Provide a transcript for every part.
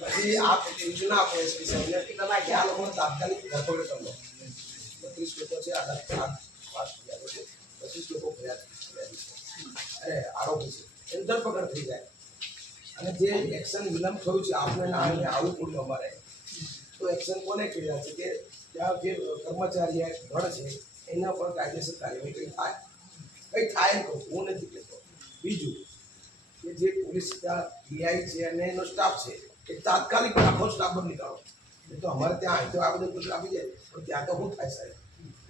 પછી આ યોજના આપે છે વિષયને કે આ લોકો તાત્કાલિક ધરપકડ કરવો 32 લોકો છે આ 25 લોકો આરોપી છે એની ધરપકડ થઈ જાય અને જે એક્શન વિલંબ થયું છે આપણે નામે આવું પૂરું અમારે તો એક્શન કોને કર્યા છે કે ત્યાં જે કર્મચારી ગણ છે એના પર કાયદેસર કાર્યવાહી કંઈ થાય કહું હું નથી કહેતો બીજું કે જે પોલીસ પીઆઈ છે અને એનો સ્ટાફ છે એ તાત્કાલિક આખો સ્ટાફ બંધ નીકાળો તો અમારે ત્યાં અહીં તો આ બધું બધું આપી જાય પણ ત્યાં તો શું થાય સાહેબ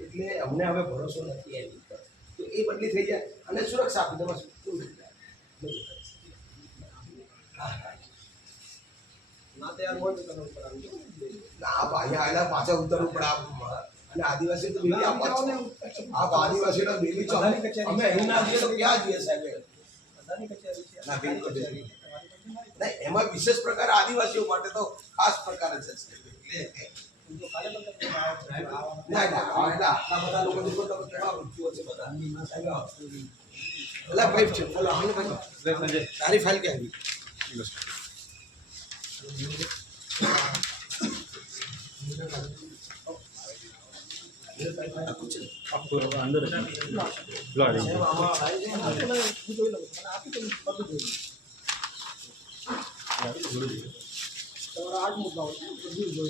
એટલે અમને હવે ભરોસો નથી એની ઉપર તો એ બદલી થઈ જાય અને સુરક્ષા આપી દે બસ શું થઈ જાય ના તૈયાર હોય તો તમે ઉપર આવી આ ભાઈ આવેલા પાછા ઉતરવું પડે અને આદિવાસી તો બેલી આ આદિવાસીનો બેલી છો અમે અહીં ના જઈએ તો ક્યાં જઈએ સાહેબ ના બિલકુલ નહીં એમાં વિશેષ પ્રકાર આદિવાસીઓ માટે તો ખાસ પ્રકાર જ છે ના ના આટલા બધા લોકો કેવા વૃત્તિઓ છે બધા એટલે ભાઈ છે બોલો આને ભાઈ તારી ફાઇલ ક્યાં આવી आपको अंदर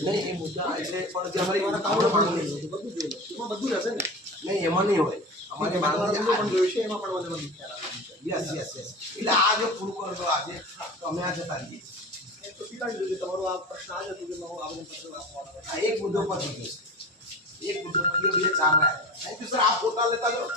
નહીં મુદ્દા એટલે પણ જે અમારી બધું રહેશે ને નહીં એમાં નહીં હોય અમારે પણ જોયું છે એમાં પણ યસ યસ યસ એટલે આ જો પૂરું કરજો આજે તો અમે આ જતા રહીએ તો સ્વીકારી દીધું તમારો આ પ્રશ્ન આ જ હતું કે મારું આવેદનપત્ર આપવાનું એક મુદ્દો પર થઈ ગયો એક મુદ્દો પર ગયો 2 4 થેન્ક યુ સર આપ પોતા લેતા જાઓ